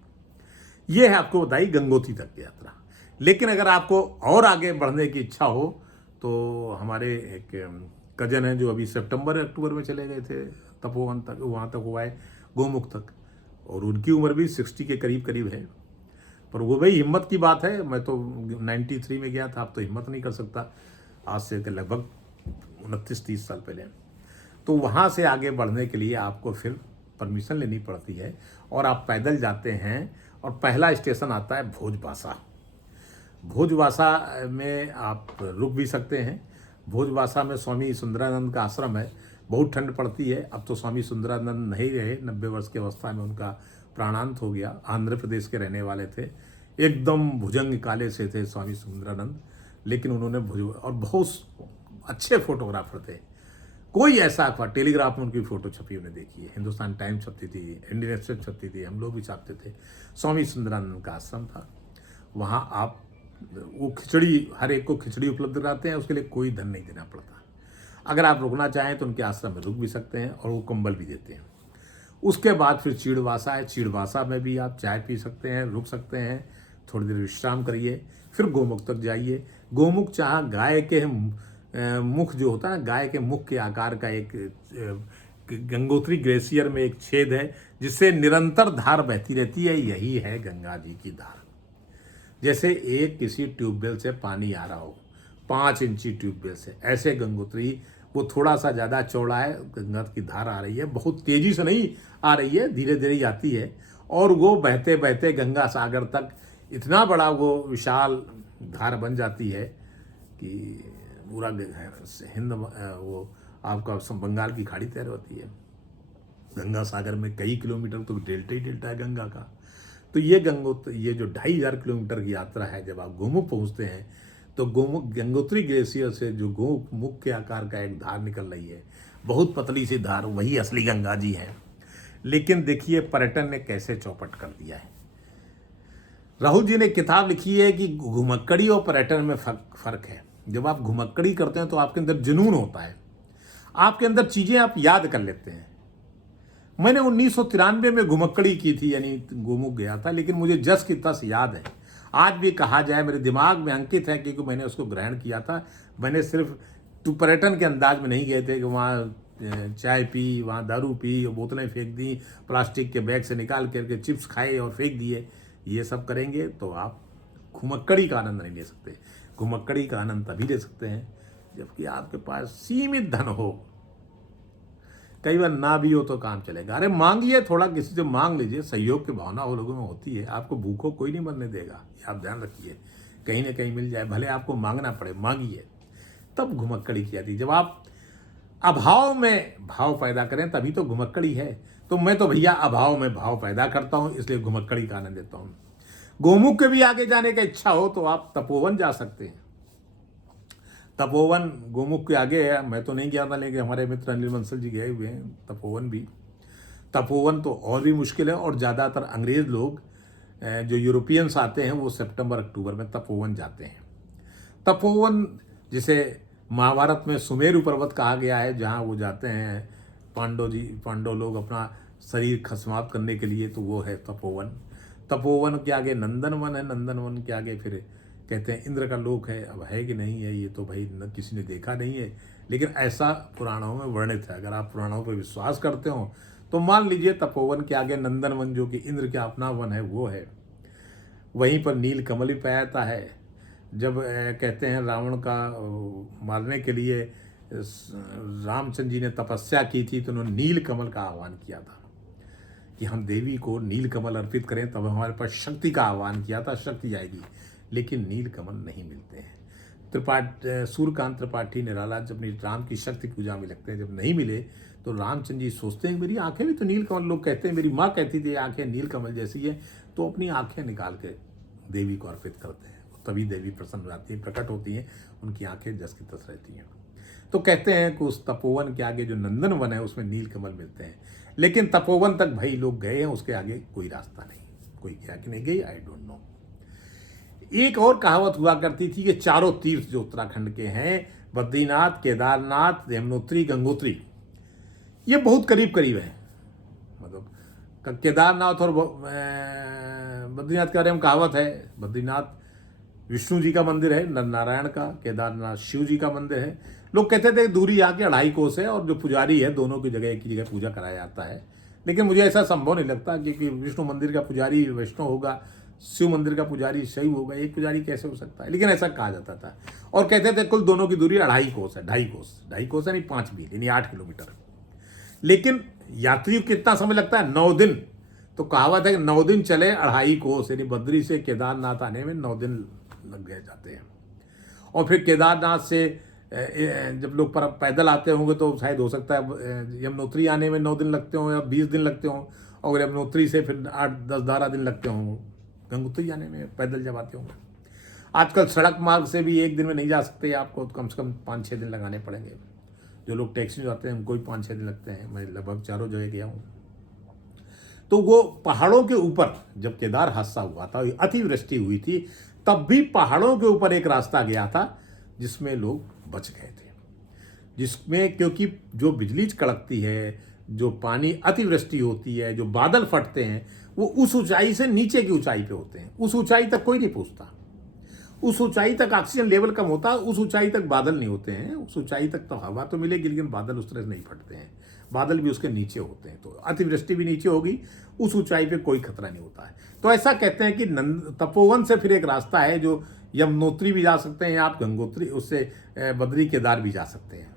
ये है आपको बताई गंगोत्री तक की यात्रा। लेकिन अगर आपको और आगे बढ़ने की इच्छा हो तो हमारे एक कजन हैं जो अभी सितंबर अक्टूबर में चले गए थे तपोवन तक, वहाँ तक हुआ है गोमुख तक, और उनकी उम्र भी 60 के करीब करीब है। पर वो भाई हिम्मत की बात है। मैं तो 93 में गया था, अब तो हिम्मत नहीं कर सकता, आज से लगभग 29-30 साल पहले। तो वहाँ से आगे बढ़ने के लिए आपको फिर परमिशन लेनी पड़ती है और आप पैदल जाते हैं और पहला स्टेशन आता है भोजबासा। भोजबासा में आप रुक भी सकते हैं। भोजबासा में स्वामी सुंदरानंद का आश्रम है। बहुत ठंड पड़ती है। अब तो स्वामी सुंदरानंद नहीं रहे, 90 वर्ष की अवस्था में उनका प्राणांत हो गया। आंध्र प्रदेश के रहने वाले थे, एकदम भुजंग काले से थे स्वामी सुंदरानंद, लेकिन उन्होंने और बहुत अच्छे फोटोग्राफर थे। कोई ऐसा अखबार, टेलीग्राफ में उनकी फोटो छपी उन्हें देखी है, हिंदुस्तान टाइम्स छपती थी, इंडियन एक्सप्रेस छपती थी, हम लोग भी छापते थे। स्वामी सुंदरानंद का आश्रम था। वहाँ आप वो खिचड़ी, हर एक को खिचड़ी उपलब्ध कराते हैं, उसके लिए कोई धन नहीं देना पड़ता। अगर आप रुकना चाहें तो उनके आश्रम में रुक भी सकते हैं और वो कंबल भी देते हैं। उसके बाद फिर चीड़वासा है। चीड़वासा में भी आप चाय पी सकते हैं, रुक सकते हैं, थोड़ी देर विश्राम करिए, फिर गोमुख तक जाइए। गोमुख जहाँ गाय के मुख जो होता है ना, गाय के मुख के आकार का एक गंगोत्री ग्लेशियर में एक छेद है जिससे निरंतर धार बहती रहती है, यही है गंगा जी की धार। जैसे एक किसी ट्यूबवेल से पानी आ रहा हो, 5 इंची ट्यूबवेल से, ऐसे गंगोत्री वो थोड़ा सा ज़्यादा चौड़ा है, गंगा की धार आ रही है, बहुत तेज़ी से नहीं आ रही है, धीरे धीरे ही आती है, और वो बहते बहते गंगा सागर तक इतना बड़ा वो विशाल धार बन जाती है कि पूरा हिंद वो आपका बंगाल की खाड़ी तैयार होती है। गंगा सागर में कई किलोमीटर तो डेल्टा ही डेल्टा है गंगा का। तो ये जो 2500 किलोमीटर की यात्रा है, जब आप गोमुख पहुंचते हैं तो गोमुख गंगोत्री ग्लेशियर से जो गोमुख के आकार का एक धार निकल रही है, बहुत पतली सी धार, वही असली गंगा जी है। लेकिन देखिए पर्यटन ने कैसे चौपट कर दिया है। राहुल जी ने किताब लिखी है कि घुमक्कड़ी और पर्यटन में फर्क है। जब आप घुमक्कड़ी करते हैं तो आपके अंदर जुनून होता है, आपके अंदर चीजें आप याद कर लेते हैं। मैंने 1993 में घुमक्कड़ी की थी, यानी गोमुख गया था, लेकिन मुझे जस की तस याद है। आज भी कहा जाए मेरे दिमाग में अंकित है, क्योंकि मैंने उसको ग्रहण किया था। मैंने सिर्फ पर्यटन के अंदाज में नहीं गए थे कि वहाँ चाय पी, वहाँ दारू पी, बोतलें फेंक दी, प्लास्टिक के बैग से निकाल करके चिप्स खाए और फेंक दिए। ये सब करेंगे तो आप घुमक्कड़ी का आनंद नहीं ले सकते। घुमक्कड़ी का आनंद तभी ले सकते हैं जबकि आपके पास सीमित धन हो। कई बार ना भी हो तो काम चलेगा। अरे मांगिए, थोड़ा किसी से मांग लीजिए, सहयोग की भावना वो लोगों में होती है। आपको भूखों कोई नहीं मरने देगा, ये आप ध्यान रखिए। कहीं ना कहीं मिल जाए, भले आपको मांगना पड़े, मांगिए। तब घुमक्कड़ी की जाती है। जब आप अभाव में भाव पैदा करें तभी तो घुमक्कड़ी है। तो मैं तो भैया अभाव में भाव पैदा करता हूं, इसलिए घुमक्कड़ी का आनंद लेता हूं। गोमुख के भी आगे जाने का इच्छा हो तो आप तपोवन जा सकते हैं। तपोवन गोमुख के आगे है, मैं तो नहीं गया था, लेकिन हमारे मित्र अनिल बंसल जी गए हुए हैं तपोवन भी। तपोवन तो और भी मुश्किल है, और ज़्यादातर अंग्रेज लोग जो यूरोपियंस आते हैं वो सितंबर अक्टूबर में तपोवन जाते हैं। तपोवन जिसे महाभारत में सुमेरु पर्वत कहा गया है, जहाँ वो जाते हैं पांडव लोग अपना शरीर खसमात करने के लिए, तो वो है तपोवन। तपोवन के आगे नंदनवन है, नंदनवन के आगे फिर कहते हैं इंद्र का लोक है। अब है कि नहीं है ये तो भाई न किसी ने देखा नहीं है, लेकिन ऐसा पुराणों में वर्णित है। अगर आप पुराणों पर विश्वास करते हो तो मान लीजिए तपोवन के आगे नंदनवन, जो कि इंद्र का अपना वन है, वो है। वहीं पर नील कमल भी पाया जाता है। जब कहते हैं रावण का मारने के लिए रामचंद्र जी ने तपस्या की थी, तो उन्होंने नील कमल का आह्वान किया था कि हम देवी को नील कमल अर्पित करें, तब हमारे पास शक्ति का आह्वान किया था, शक्ति आएगी। लेकिन नील कमल नहीं मिलते हैं। सूर्यकांत त्रिपाठी निराला जब अपनी राम की शक्ति पूजा में लगते हैं, जब नहीं मिले तो रामचंद्र जी सोचते हैं मेरी आंखें भी तो नील कमल, लोग कहते हैं, मेरी माँ कहती थी आंखें नील कमल जैसी है, तो अपनी आंखें निकाल के देवी को अर्पित करते हैं। तभी देवी प्रसन्न हो जाती है, प्रकट होती हैं, उनकी आंखें जस की तस रहती हैं। तो कहते हैं कि उस तपोवन के आगे जो नंदन वन है उसमें नील कमल मिलते हैं। लेकिन तपोवन तक भाई लोग गए हैं, उसके आगे कोई रास्ता नहीं। कोई गया कि नहीं गई, आई डोंट नो। एक और कहावत हुआ करती थी कि चारों तीर्थ जो उत्तराखंड के हैं, बद्रीनाथ, केदारनाथ, यमुनोत्री, गंगोत्री, ये बहुत करीब करीब है। मतलब केदारनाथ और बद्रीनाथ के बारे में कहावत है। बद्रीनाथ विष्णु जी का मंदिर है, नर नारायण का। केदारनाथ शिव जी का मंदिर है। लोग कहते थे दूरी यहाँ की 2.5 कोस है और जो पुजारी है दोनों की जगह एक ही जगह पूजा कराया जाता है, लेकिन मुझे ऐसा संभव नहीं लगता, क्योंकि विष्णु मंदिर का पुजारी वैष्णव होगा, शिव मंदिर का पुजारी शैव होगा, एक पुजारी कैसे हो सकता है, लेकिन ऐसा कहा जाता था। और कहते थे कुल दोनों की दूरी 2.5 कोस है, 2.5 कोस है नहीं 5 मील यानी 8 किलोमीटर। लेकिन यात्रियों को कितना समय लगता है, 9 दिन। तो कहावत है कि 9 दिन चले 2.5 कोस, यानी बद्री से केदारनाथ आने में 9 दिन लग गए जाते हैं। और फिर केदारनाथ से जब लोग पैदल आते होंगे तो शायद हो सकता है यमुनोत्री आने में 9 दिन लगते हों या 20 दिन लगते हों, और यमुनोत्री से फिर 8-10-12 दिन लगते हों गंगोत्री आने में, पैदल जब आते होंगे। आजकल सड़क मार्ग से भी एक दिन में नहीं जा सकते, आपको कम से कम 5-6 दिन लगाने पड़ेंगे। जो लोग टैक्सी में जाते हैं उनको भी 5-6 दिन लगते हैं। मैं लगभग चारों जगह गया हूँ। तो वो पहाड़ों के ऊपर जब केदार हादसा हुआ था, अतिवृष्टि हुई थी, तब भी पहाड़ों के ऊपर एक रास्ता गया था जिसमें लोग बच गए थे, जिसमें क्योंकि जो बिजली कड़कती है, जो पानी अतिवृष्टि होती है, जो बादल फटते हैं, वो उस ऊंचाई से नीचे की ऊंचाई पे होते हैं। उस ऊंचाई तक कोई नहीं पहुंचता, उस ऊंचाई तक ऑक्सीजन लेवल कम होता है, उस ऊंचाई तक बादल नहीं होते हैं। उस ऊंचाई तक तो हवा तो मिलेगी, लेकिन बादल उस तरह से नहीं फटते हैं, बादल भी उसके नीचे होते हैं। तो अतिवृष्टि भी नीचे होगी, उस ऊंचाई पे कोई खतरा नहीं होता है। तो ऐसा कहते हैं कि तपोवन से फिर एक रास्ता है जो यमुनोत्री भी जा सकते हैं आप, गंगोत्री, उससे बद्री केदार भी जा सकते हैं।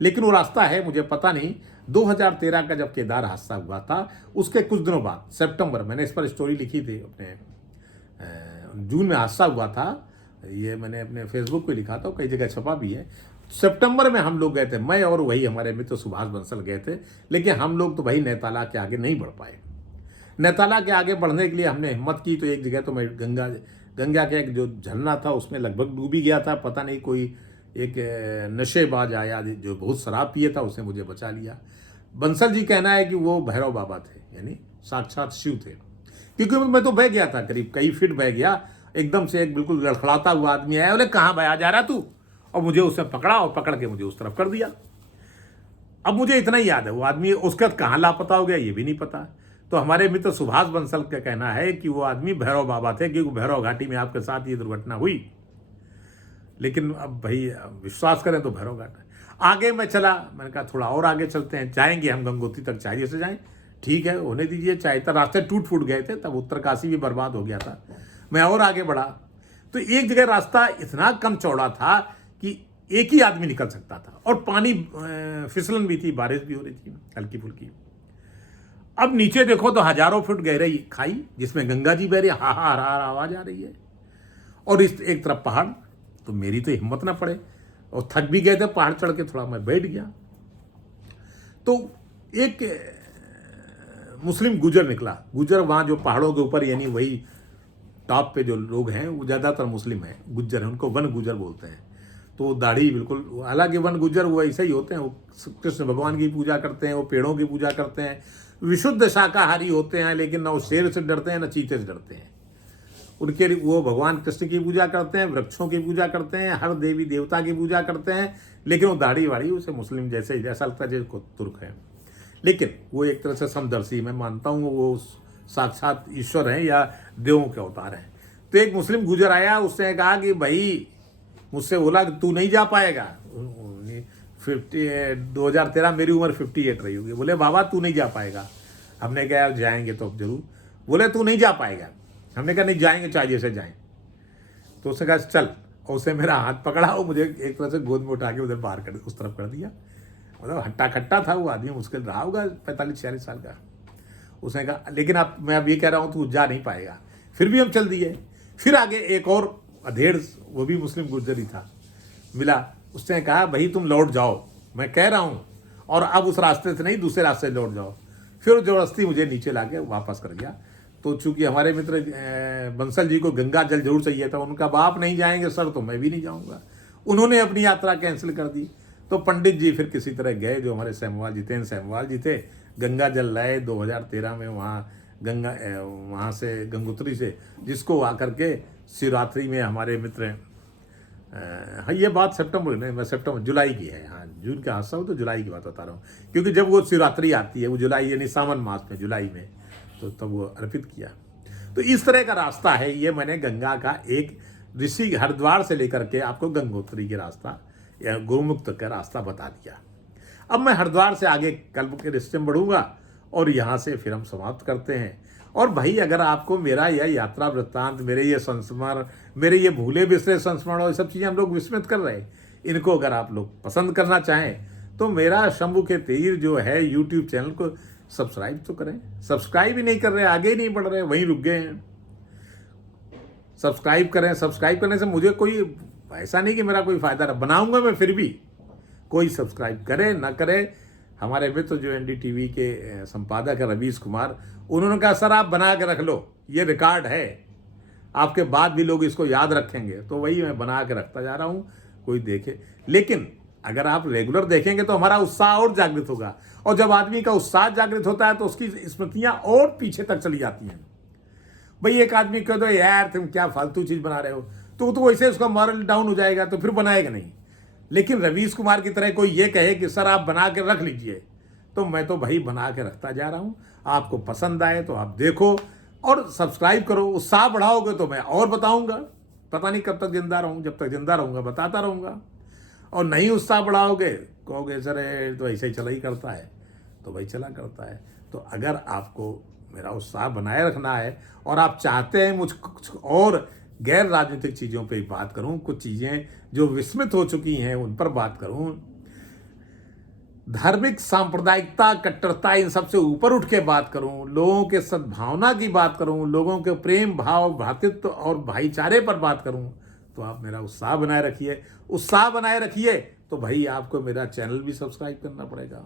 लेकिन वो रास्ता है मुझे पता नहीं। 2013 का जब केदार हादसा हुआ था, उसके कुछ दिनों बाद सितंबर, मैंने इस पर स्टोरी लिखी थी अपने जून में हादसा हुआ था, ये मैंने अपने फेसबुक पे लिखा था, कई जगह छपा भी है। सितंबर में हम लोग गए थे, मैं और वही हमारे मित्र सुभाष बंसल गए थे, लेकिन हम लोग तो भाई नेताला के आगे नहीं बढ़ पाए। नेताला के आगे बढ़ने के लिए हमने हिम्मत की, तो एक जगह तो मैं गंगा के एक जो झरना था उसमें लगभग डूबी गया था। पता नहीं कोई एक नशेबाज आया जो बहुत शराब पिए था, उसने मुझे बचा लिया। बंसल जी कहना है कि वो भैरव बाबा थे, यानी साक्षात शिव थे, क्योंकि मैं तो बह गया था, करीब कई फीट बह गया। एकदम से एक बिल्कुल लड़खड़ाता हुआ आदमी आया, बोले कहाँ बया जा रहा तू, और मुझे उसने पकड़ा और पकड़ के मुझे उस तरफ कर दिया। अब मुझे इतना ही याद है, वो आदमी उसका कहाँ लापता हो गया ये भी नहीं पता। तो हमारे मित्र सुभाष बंसल का कहना है कि वो आदमी भैरव बाबा थे, क्योंकि भैरव घाटी में आपके साथ ये दुर्घटना हुई। लेकिन अब भाई विश्वास करें तो भैरव घाट आगे मैं चला, मैंने कहा थोड़ा और आगे चलते हैं, जाएंगे हम गंगोत्री तक, चाहिए से जाएं, ठीक है होने दीजिए। चाहे तक रास्ते टूट फूट गए थे, तब उत्तरकाशी भी बर्बाद हो गया था। मैं और आगे बढ़ा तो एक जगह रास्ता इतना कम चौड़ा था कि एक ही आदमी निकल सकता था, और पानी फिसलन भी थी, बारिश भी हो रही थी हल्की फुल्की। अब नीचे देखो तो हजारों फुट गहरी खाई जिसमें गंगा जी बह रही, हा हा हा आवाज आ रही है, और इस एक तरफ पहाड़। तो मेरी तो हिम्मत ना पड़े, और थक भी गए थे, पहाड़ चढ़ के थोड़ा मैं बैठ गया। तो एक मुस्लिम गुजर निकला। गुजर वहाँ जो पहाड़ों के ऊपर, यानी वही टॉप पे जो लोग हैं वो ज़्यादातर मुस्लिम हैं, गुज्जर हैं, उनको वन गुजर बोलते हैं। तो दाढ़ी बिल्कुल, हालांकि वन गुजर वो ऐसे ही होते हैं, वो कृष्ण भगवान की पूजा करते हैं, वो पेड़ों की पूजा करते हैं, विशुद्ध शाकाहारी होते हैं, लेकिन ना वो शेर से डरते हैं ना चीते से डरते हैं। उनके लिए वो भगवान कृष्ण की पूजा करते हैं, वृक्षों की पूजा करते हैं, हर देवी देवता की पूजा करते हैं, लेकिन वो दाढ़ी वाड़ी उसे मुस्लिम जैसे ऐसा लगता है जैसे तुर्क है। लेकिन वो एक तरह से समदर्शी, मैं मानता हूँ वो साक्षात ईश्वर हैं या देवों के अवतार हैं। तो एक मुस्लिम गुजर आया, उसने कहा कि भाई, मुझसे बोला कि तू नहीं जा पाएगा। 2013 मेरी उम्र 58 रही होगी। बोले बाबा तू नहीं जा पाएगा। हमने कहा यार जाएंगे तो अब जरूर। बोले तू नहीं जा पाएगा। हमने कहा नहीं जाएंगे, चाहिए से जाएं। तो उसने कहा चल, और उसने मेरा हाथ पकड़ा और मुझे एक तरह से गोद में उठा के उधर बाहर कर, उस तरफ कर दिया। मतलब हट्टा खट्टा था वो आदमी, मुश्किल रहा होगा 45-46 साल का। उसने कहा लेकिन अब मैं अब ये कह रहा हूँ तू जा नहीं पाएगा। फिर भी हम चल दिए। फिर आगे एक और अधेड़, वो भी मुस्लिम गुर्जर ही था, मिला। उसने कहा भाई तुम लौट जाओ, मैं कह रहा हूँ, और अब उस रास्ते से नहीं दूसरे रास्ते से लौट जाओ। फिर जबरदस्ती मुझे नीचे ला के वापस कर गया। तो चूंकि हमारे मित्र बंसल जी को गंगा जल जरूर चाहिए था, उनका बाप नहीं जाएंगे सर तो मैं भी नहीं जाऊँगा। उन्होंने अपनी यात्रा कैंसिल कर दी। तो पंडित जी फिर किसी तरह गए, जो हमारे सैमवाल जितेंद्र सैमवाल जी थे, गंगा जल लाए 2013 में वहाँ वहाँ से गंगोत्री से, जिसको आकर के शिवरात्रि में हमारे मित्र, हाँ ये बात सितंबर नहीं, मैं सितंबर जुलाई की है, हाँ जून का हादसा हो तो जुलाई की बात बता रहा हूँ, क्योंकि जब वो शिवरात्रि आती है वो जुलाई यानी सावन मास में, जुलाई में, तो तब वो अर्पित किया। तो इस तरह का रास्ता है ये। मैंने गंगा का एक ऋषि हरिद्वार से लेकर के आपको गंगोत्री की रास्ता या गुरुमुख तक का रास्ता बता दिया। अब मैं हरिद्वार से आगे कल्प के रिश्ते में बढ़ूंगा और यहाँ से फिर हम समाप्त करते हैं। और भाई अगर आपको मेरा यह यात्रा वृत्तांत, मेरे ये संस्मरण, मेरे ये भूले बिसरे संस्मरण और ये सब चीज़ें हम लोग विस्मृत कर रहे हैं, इनको अगर आप लोग पसंद करना चाहें तो मेरा शंभू के तीर जो है यूट्यूब चैनल को सब्सक्राइब तो करें। सब्सक्राइब ही नहीं कर रहे, आगे ही नहीं बढ़ रहे, वहीं रुक गए हैं। सब्सक्राइब करें। सब्सक्राइब करने से मुझे कोई ऐसा नहीं कि मेरा कोई फ़ायदा रहा, बनाऊंगा मैं फिर भी। कोई सब्सक्राइब करे ना करे, हमारे मित्र जो NDTV के संपादक है रवीश कुमार, उन्होंने कहा सर आप बना के रख लो, ये रिकॉर्ड है, आपके बाद भी लोग इसको याद रखेंगे। तो वही मैं बना के रखता जा रहा हूँ, कोई देखे। लेकिन अगर आप रेगुलर देखेंगे तो हमारा उत्साह और जागृत होगा, और जब आदमी का उत्साह जागृत होता है तो उसकी स्मृतियाँ और पीछे तक चली जाती हैं। भाई एक आदमी कह दो यार तुम क्या फालतू चीज़ बना रहे हो, तो वैसे उसका मॉरल डाउन हो जाएगा, तो फिर बनाएगा नहीं। लेकिन रवीश कुमार की तरह कोई ये कहे कि सर आप बना के रख लीजिए, तो मैं तो भाई बना के रखता जा रहा हूँ। आपको पसंद आए तो आप देखो और सब्सक्राइब करो। उत्साह बढ़ाओगे तो मैं और बताऊँगा। पता नहीं कब तक जिंदा रहूँ, जब तक जिंदा रहूँगा बताता रहूँगा। और नहीं उत्साह बढ़ाओगे, कहोगे सर तो ऐसे ही चला ही करता है, तो भाई चला करता है। तो अगर आपको मेरा उत्साह बनाए रखना है और आप चाहते हैं मुझ कुछ और गैर राजनीतिक चीज़ों पे बात करूं, कुछ चीज़ें जो विस्मृत हो चुकी हैं उन पर बात करूं, धार्मिक सांप्रदायिकता, कट्टरता, इन सबसे ऊपर उठ के बात करूं, लोगों के सद्भावना की बात करूं, लोगों के प्रेम भाव, भ्रातृत्व और भाईचारे पर बात करूं, तो आप मेरा उत्साह बनाए रखिए। उत्साह बनाए रखिए तो भाई आपको मेरा चैनल भी सब्सक्राइब करना पड़ेगा,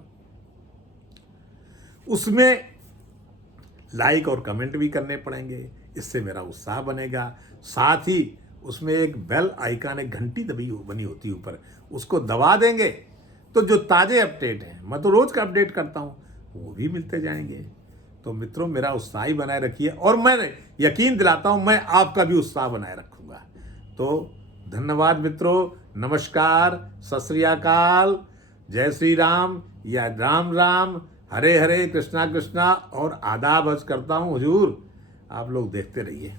उसमें लाइक और कमेंट भी करने पड़ेंगे, इससे मेरा उत्साह बनेगा। साथ ही उसमें एक बेल आइकन, एक घंटी बनी होती है ऊपर, उसको दबा देंगे तो जो ताज़े अपडेट हैं, मैं तो रोज़ का अपडेट करता हूँ, वो भी मिलते जाएंगे। तो मित्रों मेरा उत्साह ही बनाए रखिए और मैं यकीन दिलाता हूँ मैं आपका भी उत्साह बनाए रखूँगा। तो धन्यवाद मित्रों, नमस्कार, सत श्री अकाल, जय श्री राम या राम राम, हरे हरे, कृष्णा कृष्णा और आदाब अर्ज करता हूँ हुजूर। आप लोग देखते रहिए।